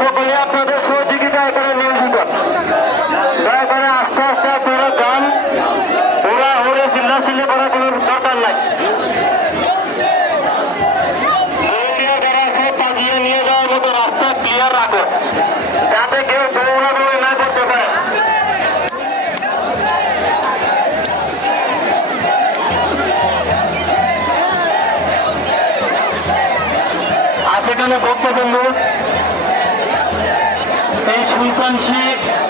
সকলে আপনাদের সহযোগিতা এখানে নিয়োজিত। দয়া করে আস্তে আস্তে আপনারা গান ওরা ওরে চিল্লা চিল্লি করার কোনো দরকার নাই। ভলেন্টিয়ার যারা এই সুলতানশি প্রধান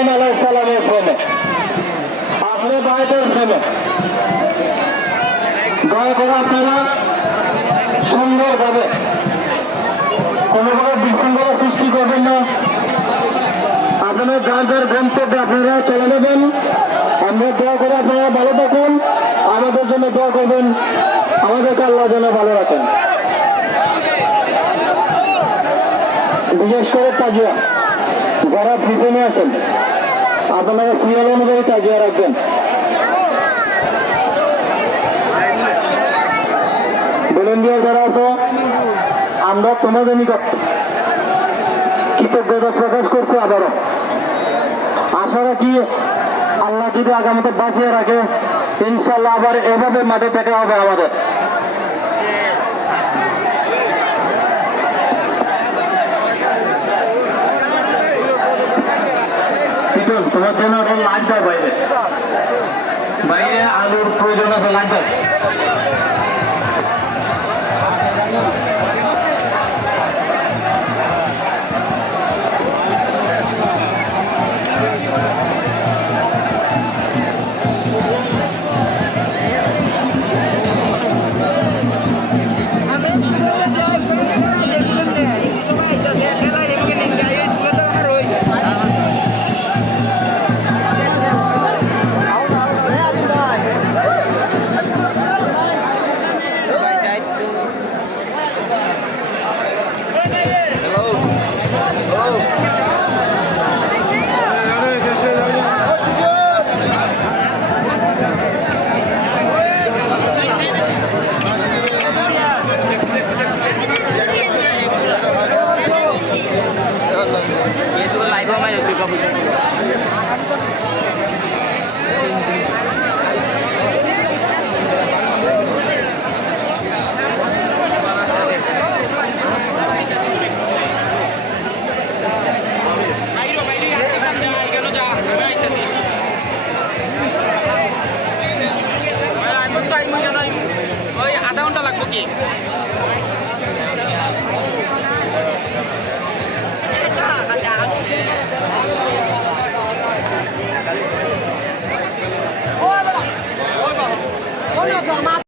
প্রেমে দয়া করে আপনারা সুন্দরভাবে কোনো কোনো বিশৃঙ্খলা সৃষ্টি করবেন না। আপনারা যার যার গন্তব্যে আপনারা চলে নেবেন আমরা দোয়া করে আপনারা ভালো থাকুন, আমাদের জন্য দোয়া করবেন। আমাদেরকে আল্লাহ যেন ভালো রাখেন। বিশেষ করে তাজিয়া, যারা পিছনে আছেন, আপনারা সিরিয়াল অনুযায়ী তাজিয়া রাখবেন। ভলেন্টিয়ার যারা আছো, আমরা তোমাদের নিকট কৃতজ্ঞতা প্রকাশ করছি আবারও। আশা রাখি আল্লাহ যদি আগামীতে বাঁচিয়ে রাখে ইনশাল্লাহ আবার এভাবে মাঠে দেখা হবে আমাদের। তোমার জন্য এখন বাইরে। বাইরে আলুর প্রয়োজন আছে দাও। কি